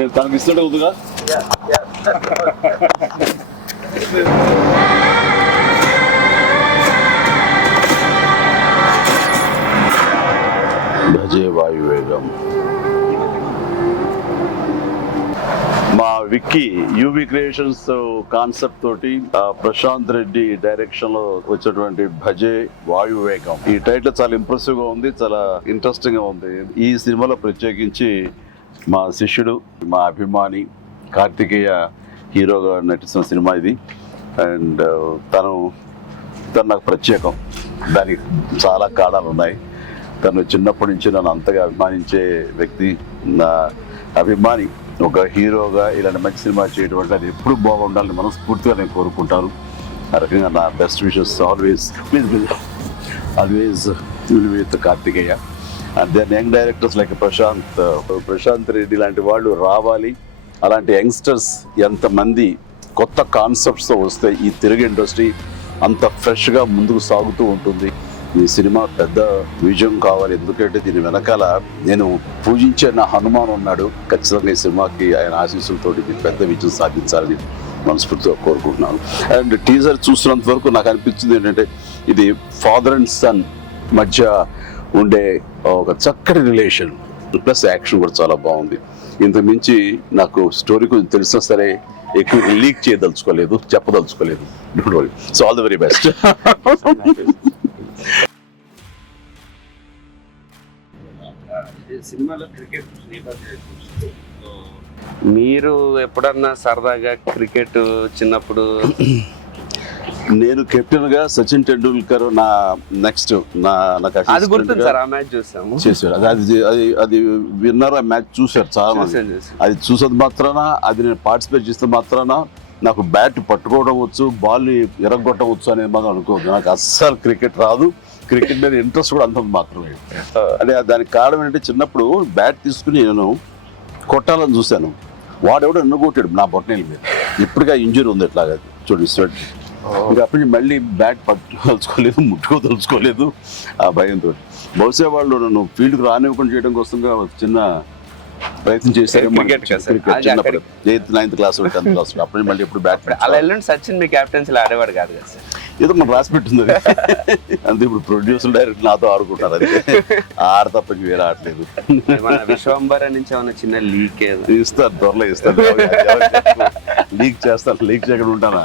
నేను తనకి ఇస్తుంటే ఉందిగా. భజే వాయువేగం. మా విక్కీ యూవి క్రియేషన్స్ కాన్సెప్ట్ తోటి ప్రశాంత్ రెడ్డి డైరెక్షన్ లో వచ్చినటువంటి భజే వాయువేగం. ఈ టైటిల్ చాలా ఇంప్రెసివ్ గా ఉంది, చాలా ఇంట్రెస్టింగ్ గా ఉంది. ఈ సినిమాలో ప్రత్యేకించి మా శిష్యుడు, మా అభిమాని కార్తికేయ హీరోగా నటిస్తున్న సినిమా ఇది. అండ్ తను నాకు ప్రత్యేకం. దానికి చాలా కారణాలు ఉన్నాయి. తను చిన్నప్పటి నుంచి నన్ను అంతగా అభిమానించే వ్యక్తి, నా అభిమాని. ఒక హీరోగా ఇలాంటి మంచి సినిమా చేయడం అంటే అది ఎప్పుడు బాగుండాలని మనస్ఫూర్తిగా నేను కోరుకుంటాను. ఆ రకంగా నా best wishes always will with Karthikeya. And then young directors like Prashanth Reddy లాంటి వాళ్ళు రావాలి. అలాంటి యంగ్స్టర్స్ ఎంతమంది కొత్త కాన్సెప్ట్స్తో వస్తే ఈ తెలుగు ఇండస్ట్రీ అంత ఫ్రెష్గా ముందుకు సాగుతూ ఉంటుంది. ఈ సినిమా పెద్ద విజయం కావాలి. ఎందుకంటే దీని వెనకాల నేను పూజించే నా హనుమాన్ ఉన్నాడు. ఖచ్చితంగా ఈ సినిమాకి ఆయన ఆశీస్సులతో పెద్ద విజయం సాధించాలని మనస్ఫూర్తిగా కోరుకుంటున్నాను. అండ్ టీజర్ చూస్తున్నంత వరకు నాకు అనిపించింది ఏంటంటే ఇది ఫాదర్ అండ్ సన్ మధ్య ఉండే ఒక చక్కటి రిలేషన్, ప్లస్ యాక్షన్ కూడా చాలా బాగుంది. ఇంతకు మించి నాకు స్టోరీ కొంచెం తెలిసినా సరే ఎక్కువ లీక్ చేయదలుచుకోలేదు, చెప్పదలుచుకోలేదు. Don't worry. So all the very best. సినిమాలో క్రికెట్ మీరు ఎప్పుడన్నా సరదాగా క్రికెట్ చిన్నప్పుడు? నేను కెప్టెన్ గా సచిన్ టెండూల్కర్ నా నెక్స్ట్ అది గుర్తుంది సార్, ఆ మ్యాచ్ చూసాము చేశాడు. అది విన్నర్ ఆ మ్యాచ్ చూశారు చాలా మంది. అది చూసేది మాత్రాన, అది నేను పార్టిసిపేట్ చేస్తే మాత్రాన నాకు బ్యాట్ పట్టుకోవడం వచ్చు, బాల్ ఎరగొట్టడం వచ్చు అనేది మాత్రం అనుకోవద్దు. నాకు అస్సలు క్రికెట్ రాదు. క్రికెట్ మీద ఇంట్రెస్ట్ కూడా అంత మాత్రమే. అంటే దానికి కారణం ఏంటంటే చిన్నప్పుడు బ్యాట్ తీసుకుని నేను కొట్టాలని చూశాను. వాడెవడో ఎన్నో కొట్టాడు నా బొట్టనేల మీద. ఇప్పటికీ ఇంజరీ ఉంది ఎట్లాగా చూడండి స్వెట్. ఇంకా అప్పటి నుంచి మళ్ళీ బ్యాట్ పట్టుకోదలుచుకోలేదు, ముట్టుకోదలుచుకోలేదు ఆ భయంతో. బహుశా వాళ్ళు నన్ను ఫీల్డ్కి రానివ్వకుండా చేయడం కోసంగా చిన్న ప్రయత్నం చేశారు. చిన్నప్పుడు 8th 9th class 10th class అప్పుడు మళ్ళీ ఎప్పుడు బ్యాట్ అలా వెళ్ళండి. సచిన్ మీ క్యాప్టెన్సీ ఆడేవాడు కాదు కదా సార్? ఏదో మనం రాసి పెట్టింది అంతే. ఇప్పుడు ప్రొడ్యూసర్ డైరెక్ట్ నాతో ఆడుకుంటారు. అది ఆడ తప్ప వేరే ఆడలేదు. విశ్వంబర నుంచి ఏమన్నా చిన్న లీక్ ఇస్తారు, త్వరలో ఇస్తారు. లీక్ చేస్తారు, లీక్ చేయకుండా ఉంటానా?